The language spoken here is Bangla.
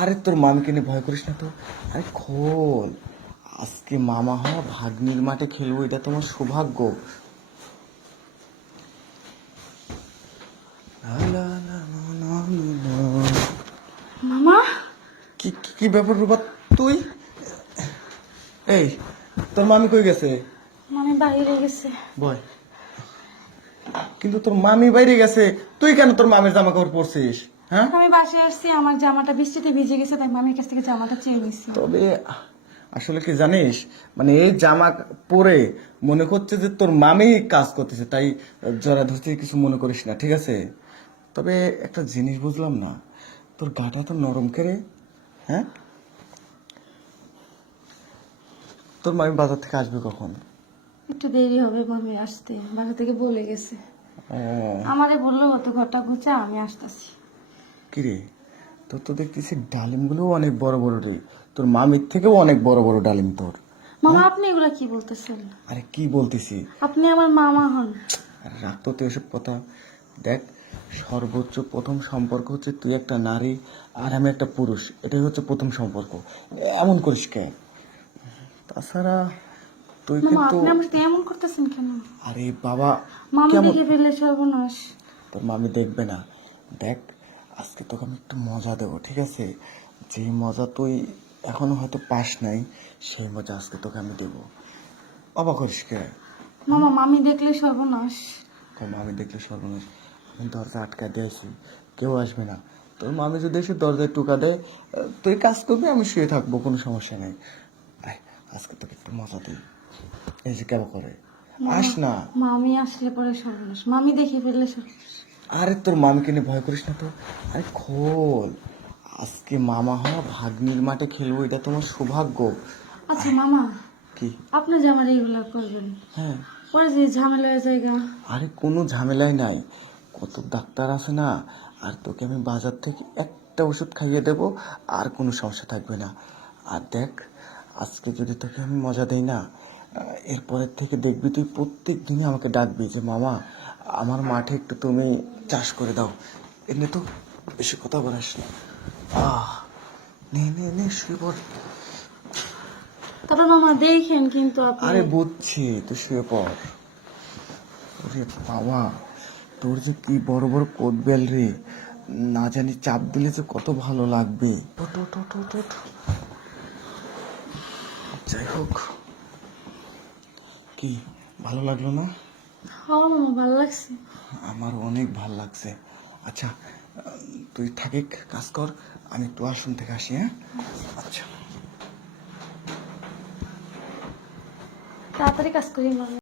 আরে তোর মামিকে নিয়ে ভয় করিস না তো। আরে খোল, আজকে মামা হওয়া ভাগ্নির মাঠে খেলবো, এটা তোমার সৌভাগ্য। লা লা লা লা লা লা। মামা, কি কি কি ব্যাপার রূপা? তুই এই, তোর মামি কই গেছে? মামি বাইরে গেছে। বয়, কিন্তু তোর মামি বাইরে গেছে, তুই কেন তোর মামির জামা কাপড় পরছিস? হ্যাঁ, আমি বাসায় আসছি, আমার জামাটা বৃষ্টিতে ভিজে গেছে, তাই মামির কাছ থেকে জামাটা চেয়ে নিছি। তবে আসলে কি জানিস, মানে এই জামা পরে মনে করছে যে তোর মামি কাজ করতেছে, তাই জরা ধরতে কিছু মনে করিস না, ঠিক আছে? তবে একটা জিনিস বুঝলাম না, তোর গাটা তো নরম করে। হ্যাঁ, তোর মামি বাজার থেকে আসবে কখন? একটু দেরি হবে মামি আসতে, বাসা থেকে বলে গেছে। ও, আমারে বললো অত ঘরটা গুছা, আমি আসতেছি। কিরে, তোর তো দেখতেছি ডালিমগুলো অনেক বড় বড় রে, তোর মামির থেকেও অনেক বড় বড় ডালিম তোর। মামা, আপনি এগুলা কি বলতেছেন? আরে কি বলতেছি, আপনি আমার মামা হন। আর রাখতো তো এসব কথা। দেখ, সর্বোচ্চ প্রথম সম্পর্ক হচ্ছে তুই একটা নারী আর আমি একটা পুরুষ, এটাই হচ্ছে প্রথম সম্পর্ক। এমন করিস কে? তাছাড়া তুই মামা, কিন্তু, আপনি আমার সাথে এমন করতেছেন কেন? আরে বাবা, মামি কেমন? দেখে ফেললে সর্বনাশ। তোর মামি দেখবে না। দেখ, আজকে তোকে আমি একটু মজা দেবো, ঠিক আছে? যে মজা তুই এখনো হয়তো পাস নাই, সেই মজা আজকে তোকে আমি দেবো। অবাক করিস কে? মামা, মামি দেখলে সর্বনাশ। তোর মামি দেখলে সর্বনাশ? আমি দরজা আটকা দিয়েছি, কেউ আসবে না। তোর মামি যদি এসে দরজায় টোকা দেয়, তুই কাজ করবি, আমি শুয়ে থাকবো, কোনো সমস্যা নেই। আয়, আজকে তোকে একটু মজা দিই। এই যে কেমন করে, আস না। মামি আসলে পরে সর্বনাশ, মামি দেখে ফেললে সর্বনাশ। আরে তোর মামিকে নিয়ে ভয় করিস না তো। আরে খোল, আজকে মামা হওয়া ভাগ্নির মাঠে খেলবো, এটা তোমার সৌভাগ্য। আচ্ছা মামা, কি? আপনি যে আমার এইগুলা করবেন, হ্যাঁ, পরে যে ঝামেলা হয়ে জায়গা। আরে কোনো ঝামেলাই নাই, কত ডাক্তার আছে না। আর তোকে আমি বাজার থেকে একটা ওষুধ খাইয়ে দেবো, আর কোনো সমস্যা থাকবে না। আর দেখ, আজকে যদি তোকে আমি মজা দেই না, এরপরের থেকে দেখবি তুই প্রত্যেক দিনই আমাকে ডাকবি যে মামা, আমার মাঠে একটু তুমি চাষ করে দাও। এমনি তো বেশি কথা বলিস না। আহ, নে নে নে, শুয়ে পড়। তারপর মামা দেখেন কিন্তু আপনি। আরে বুঝছি, তুই শুয়ে পড়। ওরে বাবা, তোর যে কি বড় বড় কোট বেল রে, না জানি চাপ দিলে যে কত ভালো লাগবে। ওঠ, ওঠ, ওঠ, ওঠ, ওঠ। যাই হোক, কি ভালো লাগলো না? হ্যাঁ মামা, ভালো লাগছে। আমার অনেক ভালো লাগছে। আচ্ছা, তুই থাকে, কাজ কর, আমি একটু আশ্রম থেকে আসি। হ্যাঁ, আচ্ছা। তাড়াতাড়ি কাজ করি মামা।